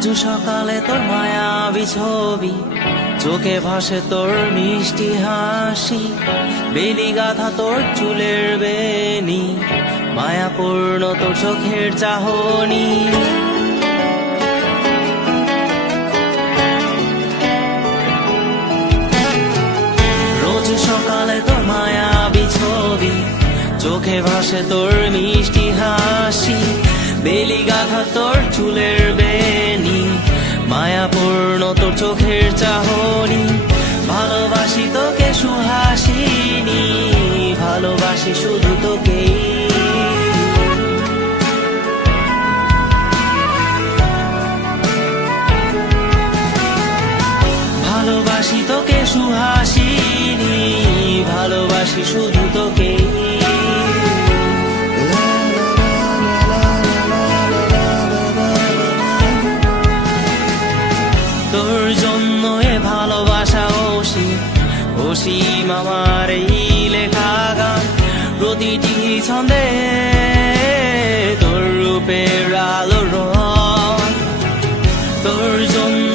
সকালে তোর মায়াবি ছবি চোখে ভাসে তোর মিষ্টি হাসি, বেলি গাথা তোর চুলের বেনি, মায়াপূর্ণ তোর চোখের চাহনি। রোজ সকালে তোর মায়াবি ছবি চোখে ভাসে তোর মিষ্টি হাসি বেলি গাথা তোর চুলের বেনি মায়াপূর্ণ তোর চোখের চাহনি, ভালোবাসি তোকে সুহাসিনী, ভালোবাসি শুধু তোকেই। ভালোবাসি তোকে সুহাসিনী, ভালোবাসি শুধু তোকে। তোর জন্য এ ভালোবাসা অসীম। অসীম আমার এই লেখা গান, প্রতিটি ছন্দে তোর রূপের আলো তোর জন্য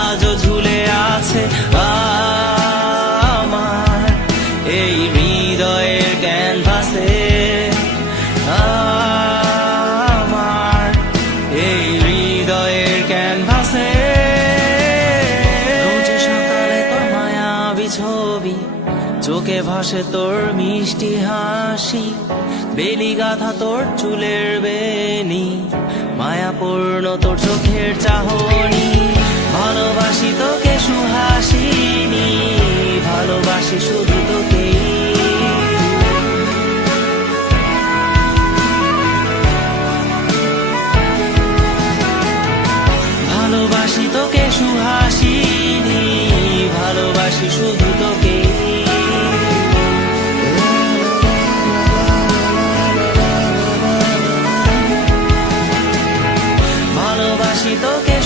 চোখে ভাসে তোর মিষ্টি হাসি, বেলি গাথা তোর চুলের বেনি, মায়াপূর্ণ তোর চোখের চাহনি, ভালোবাসি তোকে সুহাসিনী। しとけ